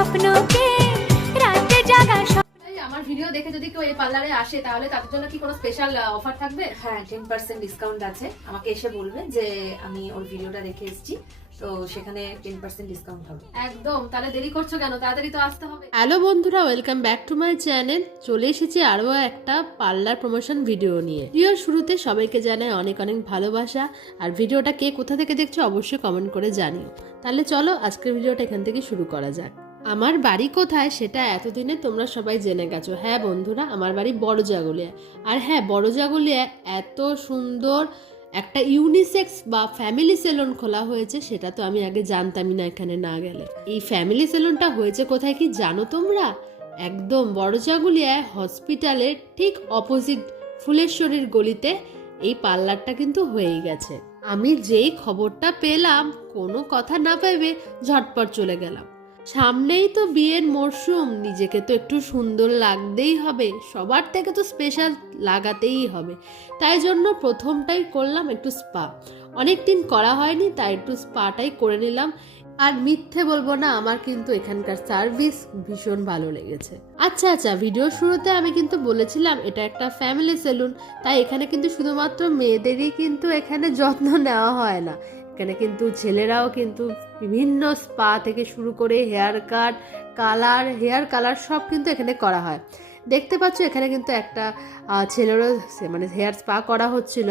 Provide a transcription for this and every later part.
স্বপ্নকে রাতে জাগা। আমার ভিডিও দেখে যদি কেউ এই পার্লারে আসে তাহলে তাদের জন্য কি কোনো স্পেশাল অফার থাকবে? হ্যাঁ, 10% ডিসকাউন্ট আছে। আমাকে এসে বলবে যে আমি ওর ভিডিওটা দেখে এসেছি, তো সেখানে 10% ডিসকাউন্ট হবে। একদম, তাহলে দেরি করছো কেন? তাড়াতাড়ি তো আসতে হবে। হ্যালো বন্ধুরা, welcome back to my channel. চলে এসেছি আরও একটা পার্লার প্রমোশন ভিডিও নিয়ে। ভিডিওর শুরুতে সবাইকে জানাই অনেক অনেক ভালোবাসা। আর ভিডিওটা কে কোথা থেকে দেখছো অবশ্যই কমেন্ট করে জানিও। তাহলে চলো আজকের ভিডিওটা এখান থেকে শুরু করা যাক। আমার বাড়ি কোথায় সেটা এতদিনে তোমরা সবাই জেনে গেছো। হ্যাঁ বন্ধুরা, আমার বাড়ি বড়জাগুলিয়া। আর হ্যাঁ, বড়জাগুলিয়া এত সুন্দর একটা ইউনিসেক্স বা ফ্যামিলি সেলুন খোলা হয়েছে সেটা তো আমি আগে জানতামই না এখানে না গেলে। এই ফ্যামিলি সেলুনটা হয়েছে কোথায় কি জানো তোমরা? একদম বড়জাগুলিয়ায় হসপিটালের ঠিক অপোজিট ফুলেশ্বরীর গলিতে এই পার্লারটা কিন্তু হয়েই গেছে। আমি যেই খবরটা পেলাম কোনো কথা না ভেবে ঝটপট চলে গেলাম। সামনেই তো বিয়ের মরশুম, নিজেকে তো একটু সুন্দর লাগতেই হবে, সবার থেকে তো স্পেশাল লাগাতেই হবে। তাই জন্য প্রথমটাই করলাম একটু স্পা। অনেক দিন করা হয়নি, তাই একটু স্পাটাই করে নিলাম। আর মিথ্যে বলবো না, আমার কিন্তু এখানকার সার্ভিস ভীষণ ভালো লেগেছে। আচ্ছা, ভিডিওর শুরুতে আমি কিন্তু বলেছিলাম এটা একটা ফ্যামিলি সেলুন, তাই এখানে কিন্তু শুধুমাত্র মেয়েদেরই কিন্তু এখানে যত্ন নেওয়া হয় না। এখানে কিন্তু ছেলেরাও কিন্তু বিভিন্ন স্পা থেকে শুরু করে হেয়ার কালার সব কিন্তু এখানে করা হয়। দেখতে পাচ্ছ এখানে কিন্তু একটা ছেলেরও মানে হেয়ার স্পা করা হচ্ছিল।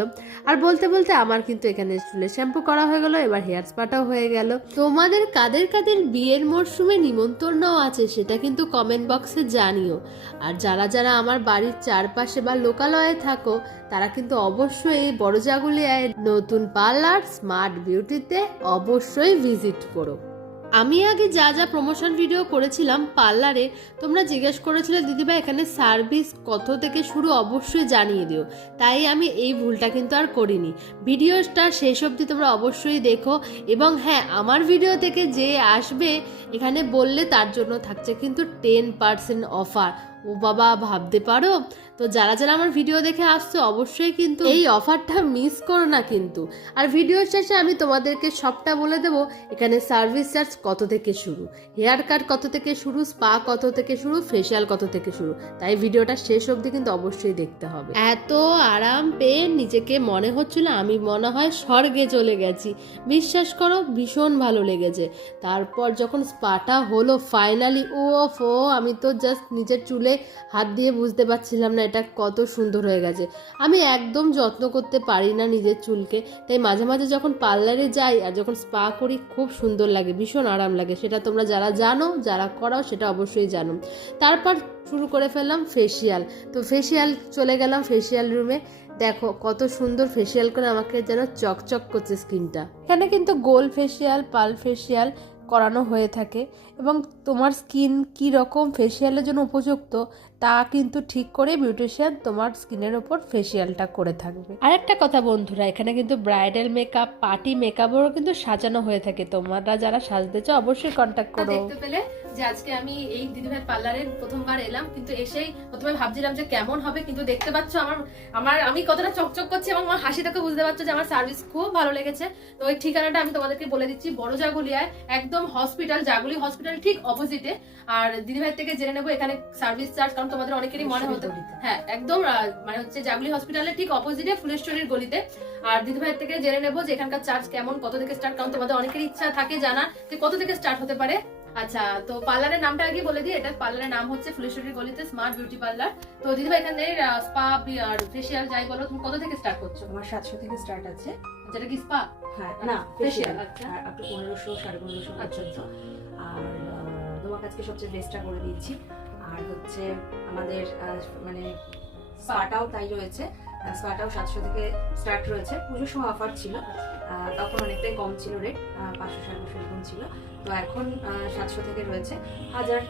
আর বলতে বলতে আমার কিন্তু এখানে চুলের শ্যাম্পু করা হয়ে গেল, এবার হেয়ার স্পাটাও হয়ে গেল। তোমাদের কাদের কাদের বিয়ের মরশুমে নিমন্ত্রণ আছে সেটা কিন্তু কমেন্ট বক্সে জানিও। আর যারা যারা আমার বাড়ির চারপাশে বা লোকালয়ে থাকো তারা কিন্তু অবশ্যই এই বড়জাগুলিয়ায় নতুন পার্লার স্মার্ট বিউটিতে অবশ্যই ভিজিট করো। আমি আগে যা যা প্রমোশন ভিডিও করেছিলাম পার্লারে, তোমরা জিজ্ঞেস করেছিলে দিদিভাই এখানে সার্ভিস কত থেকে শুরু, অবশ্যই জানিয়ে দিও। তাই আমি এই ভুলটা কিন্তু আর করিনি। ভিডিওটা শেষ অবধি তোমরা অবশ্যই দেখো। এবং হ্যাঁ, আমার ভিডিও থেকে যে আসবে এখানে বললে তার জন্য থাকছে কিন্তু 10% অফার। ও বাবা, ভাবতে পারো? তো যারা যারা আমার ভিডিও দেখে আসছো অবশ্যই কিন্তু এই অফারটা মিস করো না কিন্তু। আর ভিডিওর শেষে আমি তোমাদেরকে সবটা বলে দেবো এখানে সার্ভিস চার্জ কত থেকে শুরু, হেয়ার কাট কত থেকে শুরু, স্পা কত থেকে শুরু, ফেশিয়াল কত থেকে শুরু। তাই ভিডিওটা শেষ অবধি কিন্তু অবশ্যই দেখতে হবে। এত আরাম পেয়ে নিজেকে মনে হচ্ছিল আমি মনে হয় স্বর্গে চলে গেছি। বিশ্বাস করো, ভীষণ ভালো লেগেছে। তারপর যখন স্পাটা হলো ফাইনালি, আমি তো জাস্ট নিজের চুলে হাত দিয়ে বুঝতে পারছিলাম না এটা কত সুন্দর হয়ে গেছে। আমি একদম যত্ন করতে পারি না নিজের চুলকে, তাই মাঝে মাঝে যখন পার্লারে যাই আর যখন স্পা করি খুব সুন্দর লাগে, ভীষণ আরাম লাগে। সেটা তোমরা যারা জানো, যারা করাও সেটা অবশ্যই জানো। তারপর শুরু করে ফেললাম ফেসিয়াল। তো ফেসিয়াল চলে গেলাম ফেসিয়াল রুমে। দেখো কত সুন্দর ফেসিয়াল করে আমাকে যেন চকচক করছে স্কিনটা। এখানে কিন্তু গোল ফেসিয়াল, পাল ফেসিয়াল করানো হয়ে থাকে এবং তোমার স্কিন কি রকম ফেসিয়ালের জন্য উপযুক্ত তা কিন্তু ঠিক করে বিউটিশিয়ান তোমার স্কিনের ওপর ফেসিয়ালটা করে থাকবে। আর একটা কথা বন্ধুরা, এখানে কিন্তু ব্রাইডাল মেকআপ, পার্টি মেকআপও কিন্তু সাজানো হয়ে থাকে। তোমরা যারা সাজতে চাও অবশ্যই কন্ট্যাক্ট করো। দেখতে পেলে যে আজকে আমি এই দিদিভাই পার্লারে প্রথমবার এলাম, কিন্তু এসেই প্রথমে ভাবছিলাম যে কেমন হবে, কিন্তু দেখতে পাচ্ছ আমি কতটা চকচক করছি এবং আমার হাসিটাকে বুঝতে পারছো যে আমার সার্ভিস খুব ভালো লেগেছে। তো ওই ঠিকানাটা আমি তোমাদেরকে বলে দিচ্ছি, বড়জাগুলিয়ায় একদম জাগুলি হসপিটাল ঠিক অপোজিটে। আর দিদিভাই থেকে জেনে নেবো এখানে সার্ভিস চার্জ, কারণ তোমাদের অনেকেরই মনে হতো হ্যাঁ একদম মানে হচ্ছে জাগুলি হসপিটালের ঠিক অপোজিটে ফুলেশ্বরীর গলিতে। আর দিদিভাই থেকে জেনে নেবো যে এখানকার চার্জ কেমন, কত থেকে স্টার্ট, কারণ তোমাদের অনেকেরই ইচ্ছা থাকে জানা যে কত থেকে স্টার্ট হতে পারে। আচ্ছা, তো পার্লারের নামটা আগে বলে দিই। এটা পার্লারের নাম হচ্ছে ফুলেশ্বরীর গলিতে স্মার্ট বিউটি পার্লার। তো দিদিভাই এখানে স্পা আর ফেসিয়াল যাই বলো, তুমি কত থেকে স্টার্ট করছো? আমার 700 থেকে স্টার্ট আছে। যেটা কি স্পা? হ্যাঁ, না ফেশিয়াল। আচ্ছা, আর আপ টু 1500 1550 পর্যন্ত। আর তোমার কাছে সবচেয়ে বেস্টটা করে দিচ্ছি। আর হচ্ছে আমাদের মানে স্পাটাও তাই রয়েছে। স্পাটাও 700 থেকে স্টার্ট রয়েছে। পুজোর সময় অফার ছিল, তখন অনেকটাই কম ছিল রেট, 500-700 এরকম ছিল। তো এখন 700 থেকে রয়েছে, 1000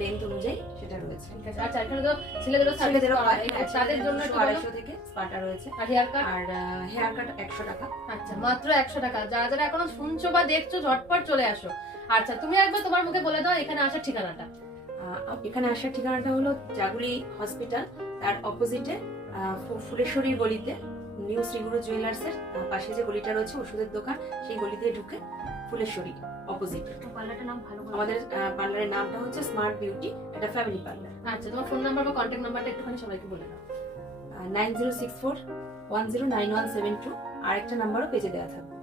লেন্থ অনুযায়ী সেটা রয়েছে। আচ্ছা, এখানে তো ছেলেদেরও হয়, তাদের জন্য 250 থেকে স্পাটা রয়েছে। আর হেয়ার কাট? আর হেয়ার কাট 100 টাকা। আচ্ছা, মাত্র 100 টাকা। যারা যারা এখনো শুনছো বা দেখছো ঝটপট চলে আসো। আচ্ছা, তুমি একবার তোমার মুখে বলে দাও এখানে আসার ঠিকানাটা। এখানে আসার ঠিকানাটা হলো জাগুলি হসপিটাল, তার অপোজিটে ফুলেশ্বরীর গলিতে নিউ শ্রীগুরু জুয়েলার্সের পাশে যে গলিটা রয়েছে ওষুধের দোকান, সেই গলিতে ঢুকে ফুলেশ্বরী অপোজিটে। পার্লারটার নাম ভালো করে আমাদের পার্লারের নামটা হচ্ছে স্মার্ট বিউটি, এটা ফ্যামিলি পার্লার। আচ্ছা, তোমার ফোন নাম্বার বা কন্ট্যাক্ট নাম্বারটা একটুখানি সবাইকে বলে দাও। 9064109172, আর একটা নাম্বারও পেজে দেওয়া থাকবে।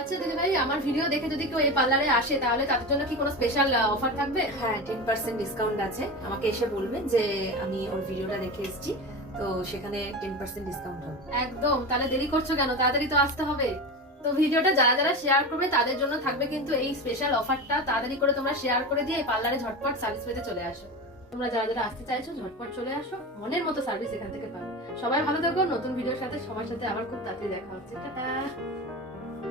আচ্ছা দিদি ভাই, আমার ভিডিও দেখে যদি কেউ এই পার্লারে আসে তাহলে তাদের জন্য কি কোনো স্পেশাল অফার থাকবে? হ্যাঁ, 10% ডিসকাউন্ট আছে। আমাকে এসে বলবেন যে আমি ওর ভিডিওটা দেখে এসেছি, তো সেখানে 10% ডিসকাউন্ট হবে। একদম, তাহলে দেরি করছো কেন? তাড়াতাড়ি তো আসতে হবে। তো ভিডিওটা যারা যারা শেয়ার করবে তাদের জন্য থাকবে কিন্তু এই স্পেশাল অফারটা। তাড়াতাড়ি করে তোমরা শেয়ার করে দিয়ে এই পার্লারে ঝটপট সার্ভিস পেতে চলে আসো। তোমরা যারা যারা আসতে চাইছো ঝটপট চলে আসো, মনের মতো সার্ভিস এখান থেকে পাবে। সবাই ভালো থাকো, নতুন ভিডিওর সাথে সবার সাথে আবার খুব তাড়াতাড়ি দেখা হচ্ছে। টাটা।